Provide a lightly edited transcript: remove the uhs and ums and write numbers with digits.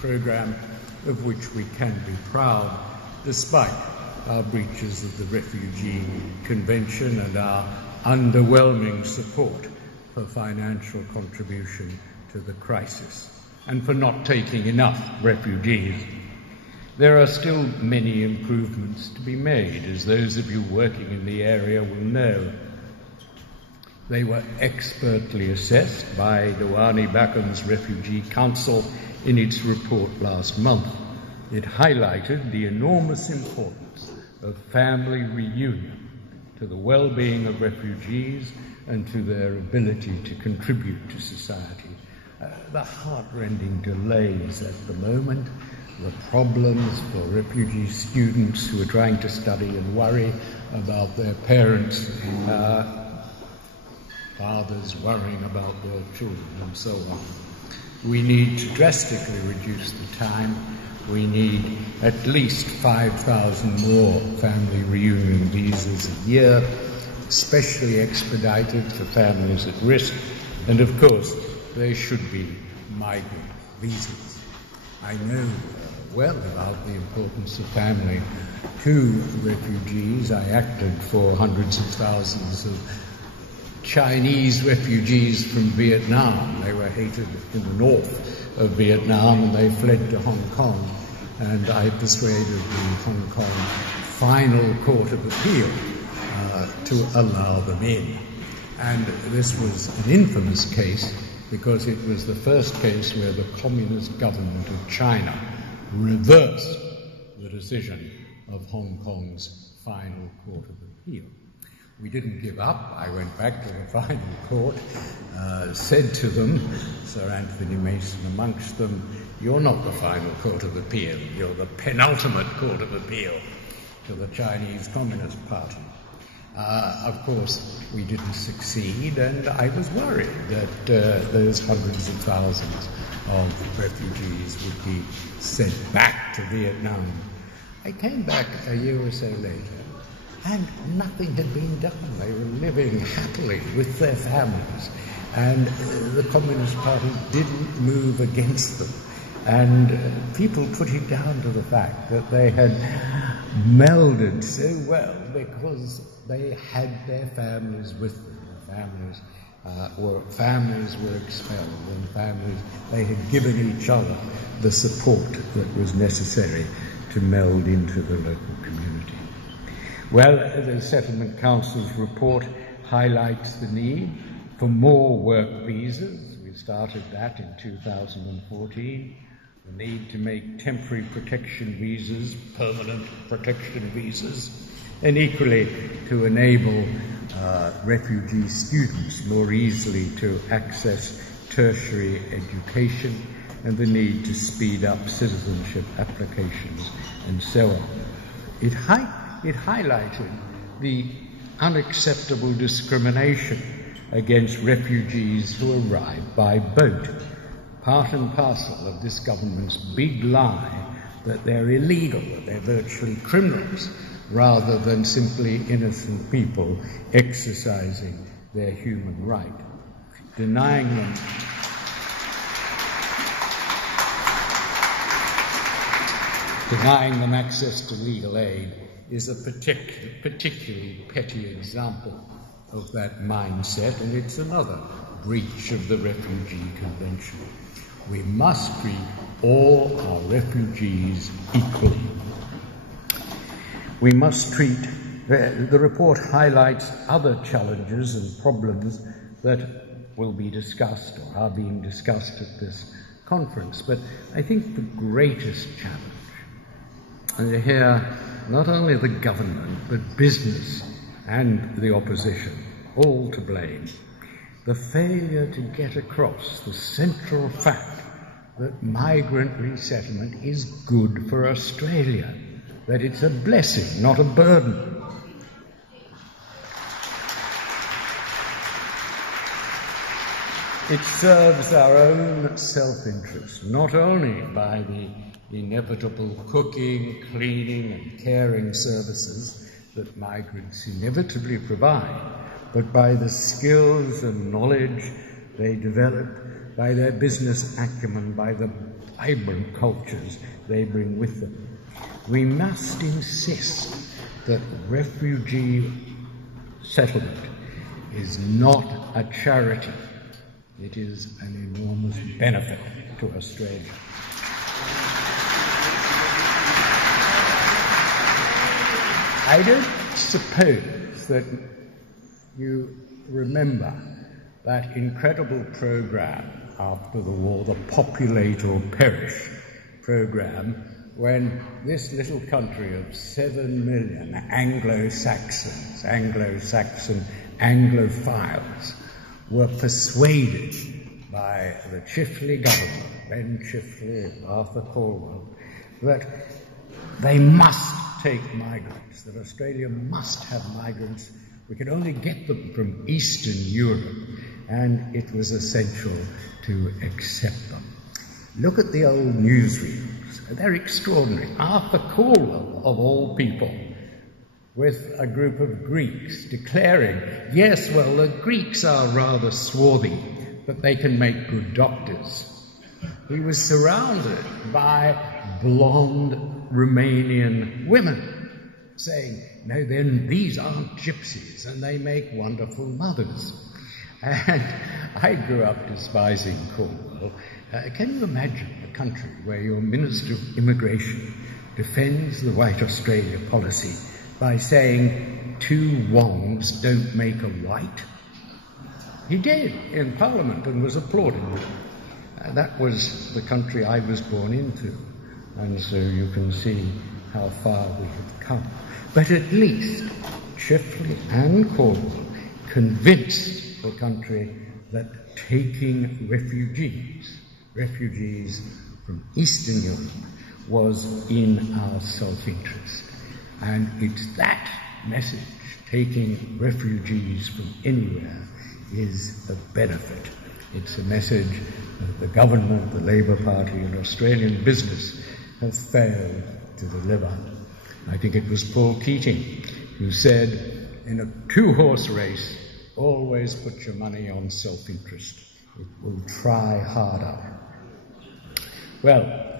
programme of which we can be proud, despite our breaches of the Refugee Convention and our underwhelming support for financial contribution to the crisis, and for not taking enough refugees. There are still many improvements to be made, as those of you working in the area will know. They were expertly assessed by Dewani Bakan's Refugee Council in its report last month. It highlighted the enormous importance of family reunion to the well-being of refugees and to their ability to contribute to society. The heart-rending delays at the moment, the problems for refugee students who are trying to study and worry about their parents, fathers worrying about their children, and so on. We need to drastically reduce the time. We need at least 5,000 more family reunion visas a year, especially expedited for families at risk, and of course they should be migrant visas. I know well about the importance of family to refugees. I acted for hundreds of thousands of Chinese refugees from Vietnam. They were hated in the north of Vietnam and they fled to Hong Kong, and I persuaded the Hong Kong Final Court of Appeal to allow them in. And this was an infamous case because it was the first case where the Communist government of China reversed the decision of Hong Kong's Final Court of Appeal. We didn't give up. I went back to the Final Court, said to them, Sir Anthony Mason amongst them, "You're not the Final Court of Appeal, you're the penultimate Court of Appeal to the Chinese Communist Party." Of course, we didn't succeed, and I was worried that those hundreds of thousands of refugees would be sent back to Vietnam. I came back a year or so later, and nothing had been done. They were living happily with their families, and the Communist Party didn't move against them. And people put it down to the fact that they had melded so well because they had their families with them. Families were expelled, and they had given each other the support that was necessary to meld into the local community. Well, the Settlement Council's report highlights the need for more work visas. We started that in 2014. The need to make temporary protection visas permanent protection visas, and equally to enable refugee students more easily to access tertiary education, and the need to speed up citizenship applications and so on. It highlighted the unacceptable discrimination against refugees who arrive by boat, part and parcel of this government's big lie that they're illegal, that they're virtually criminals, rather than simply innocent people exercising their human right. Denying them access to legal aid is a particularly petty example of that mindset, and it's another breach of the Refugee Convention. We must treat all our refugees equally. We must treat, the report highlights other challenges and problems that will be discussed or are being discussed at this conference, but I think the greatest challenge, and here not only the government but business and the opposition, all to blame, the failure to get across the central fact that migrant resettlement is good for Australia, that it's a blessing, not a burden. It serves our own self-interest, not only by the inevitable cooking, cleaning and caring services that migrants inevitably provide, but by the skills and knowledge they develop, by their business acumen, by the vibrant cultures they bring with them. We must insist that refugee settlement is not a charity. It is an enormous benefit to Australia. I don't suppose that you remember that incredible program after the war, the Populate or Perish program, when this little country of 7 million Anglo-Saxons, Anglo-Saxon Anglophiles, were persuaded by the Chifley government, Ben Chifley, Arthur Caldwell, that they must take migrants, that Australia must have migrants. We could only get them from Eastern Europe, and it was essential to accept them. Look at the old newsreels. They're extraordinary. Arthur Caldwell, of all people, with a group of Greeks declaring, yes, well, the Greeks are rather swarthy, but they can make good doctors. He was surrounded by blonde Romanian women saying, no, then these aren't gypsies, and they make wonderful mothers. And I grew up despising Caldwell. Can you imagine a country where your Minister of Immigration defends the White Australia policy by saying 2 Wongs don't make a white? He did in Parliament and was applauded. That was the country I was born into, and so you can see how far we have come. But at least Chifley and Caldwell convinced the country that taking refugees from Eastern Europe was in our self-interest. And it's that message, taking refugees from anywhere, is a benefit. It's a message that the government, the Labour Party and Australian business have failed to deliver. I think it was Paul Keating who said, in a 2-horse race, always put your money on self-interest. It will try harder. Well,